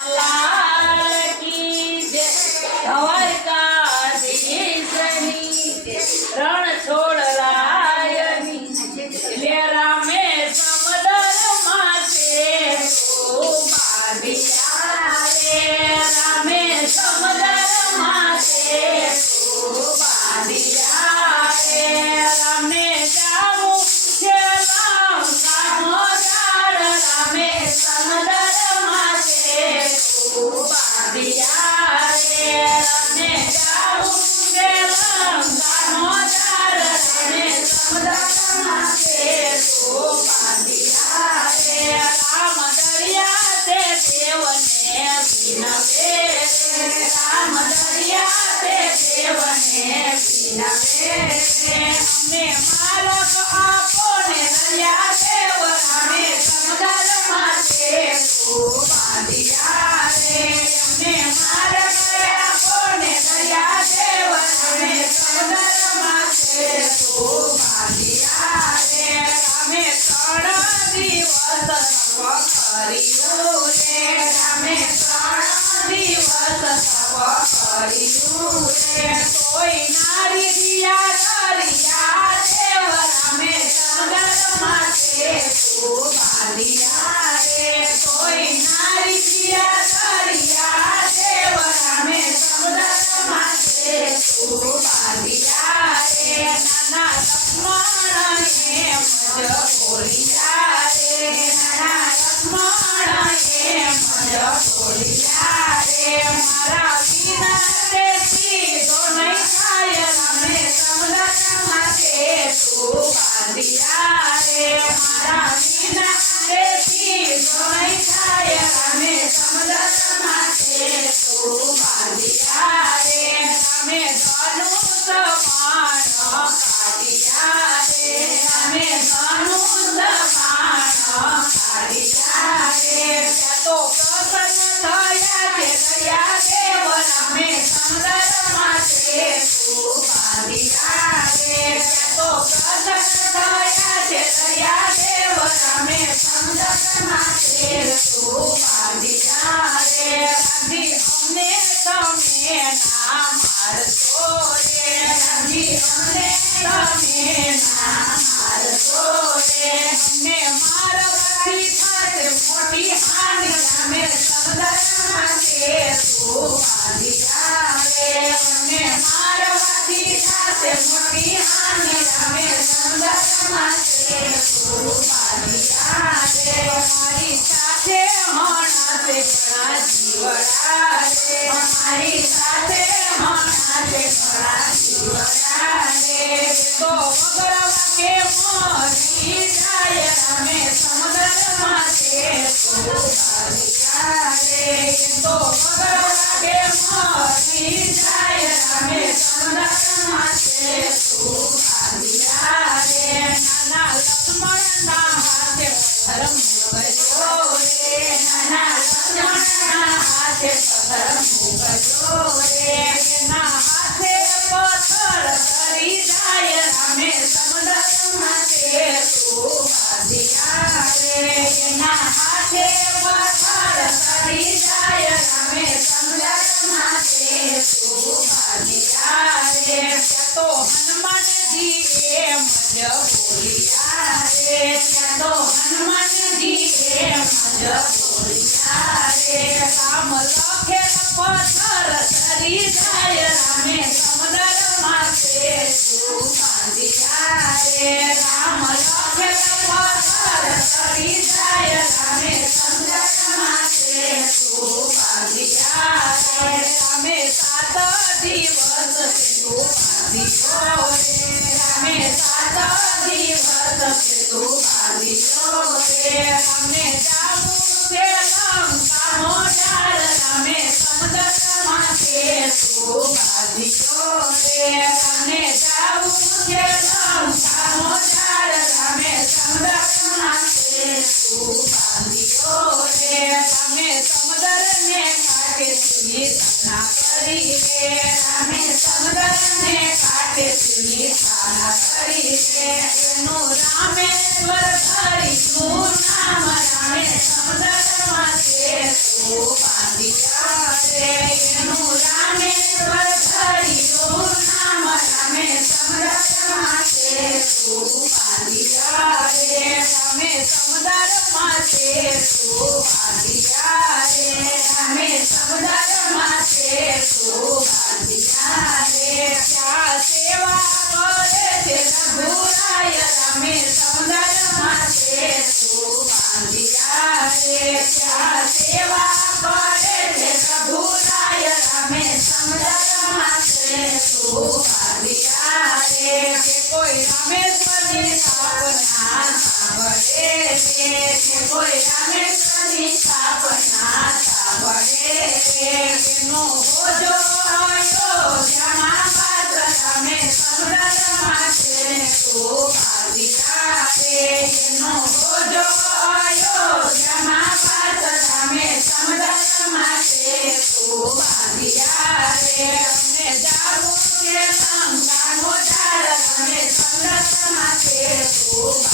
लाल की जय द्वारकाधीशनी रण छोड़ रायनी ले रामे समदर माथे तो बांधिया रे रामे समदर माथे तो बांधिया रे रामे जाऊं के राम कामो जाड़ रामे समदर माथे तो बांधिया रे रामे जाऊं के राम कामो जाड़ रामे समदर माथे तो बांधिया रे राम दरिया ते देवने बिनवे राम दरिया ते देवने बिनवे हमने मालक आपने दरिया देव रामे समदर माथे तो बांधिया रे हमने मालक आपने दरिया देव रामे समदर माथे तो बांधिया रे रामे 3 દિવસ તપ કર્યું રે રામે 3 દિવસ તપ કર્યું રે કોઈ નારી દિયા દરિયા દેવ રામે સમદર માથે તો બાંધિયા રે કોઈ નારી દિયા દરિયા દેવ રામે સમદર માથે તો બાંધિયા રે નાના લક્ષ્મણ એમ જ બોલ્યા રે નાના લક્ષ્મણ એમ જ બોલ્યા રે મારા વિના દેશી તો નહીં થાય રામે સમદર માથે તો બાંધિયા રે મારા વિના દેશી તો નહીં થાય રામે સમદર માથે તો બાંધિયા રે રામે ધનુષ બાણ કાઢ્યા રે રામે ધનુષ બાણ કાઢ્યા રે ત્યાં તો પ્રસન્ન થયા છે દયા દેવ રામે સમદર માથે તો બાંધિયા રે ત્યાં તો પ્રસન્ન થયા છે દયા દેવ રામે સમદર માથે તો બાંધિયા રે રાજી અમને તમે ના મારશો રે રાજી અમને તમે ના મારશો રે અમને મારવાથી થશે મોટી હાનિ રામે સમદર માથે તો બાંધિયા રે અમને મારવાથી થશે મોટી હાનિ રામે સમદર માથે તો બાંધિયા રે મારી સાથે હણાશે ઘણા જીવડા રે મારી સાથે હણાશે ઘણા જીવડા રે તો વગર વાકે મરી જાય રામે સમદર માથે તો બાંધિયા રે તો વગર વાકે મરી જાય રામે સમદર માથે તો બાંધિયા રે નાના લક્ષ્મણના હાથે પથ્થર મૂકજો રે નાના લક્ષ્મણના હાથે પથ્થર મૂકજો રે એના હાથે પથ્થર તરી જાય રામે સમદર માથે તો બાંધિયા રે એના હાથે પથ્થર તરી જાય રામે સમદર માથે તો બાંધિયા રે ત્યાં તો હનુમાનજી એમ જ બોલ્યા રે ત્યાં તો હનુમાનજી એમ જ બોલ્યા રે રામ લખેલ પથ્થર તરી જાય રામે સમદર માથે તો બાંધિયા રે રામ લખેલ પથ્થર તરી જાય રામે સમદર માથે તો બાંધિયા રે રામે 7 દિવસ તો બાંધ્યો રે રામે 7 દિવસ તો બાંધ્યો રે રામે જાવું છે લંકાનો જાળ રામે સમદર માથે તો બાંધ્યો રે રામે જાવું છે લંકાનો જાળ રામે સમદર માથે તો બાંધ્યો રે રામે સમદરને કાંઠે સુનિધાના કરી રે રામે સમદરને કાંઠે સુનિધાના કરી રે એનું રામેશ્વર ધરી નામ રામે સમદર માથે તો બાંધ બાંધિયા રે એનું રામેશ્વર ધર્યું નામ રામે સમુદ્રમાં છે તું બાંધિયા રે રામે સમુદ્રમાં છે તું બાંધિયા રે રામે સમુદ્રમાં છે તું બાંધિયા રે ત્યાં સેવા કરે છે રઘુરાય રામે સમુદ્રમાં છે તું બાંધિયા રે ત્યાં સેવા કરે છે રઘુરાય રામે સમુદ્રમાં છે તું બાંધિયા રે કે કોઈ રામેશ્વરની સ્થાપના સાંભળે છે કે કોઈ રામેશ્વરની સ્થાપના સાંભળે છે એનો હોજો અયોધ્યામાં પાત્ર રામે સમુદ્રમાં છે તું બાંધિયા રે એનો હોજો અયોધ્યામાં પાત્ર રામે સમુદ્રમાં છે તું બાંધિયા રે અમને જાવું કે લંકાનો ઝાડ રામે સમુદ્રમાં છે તું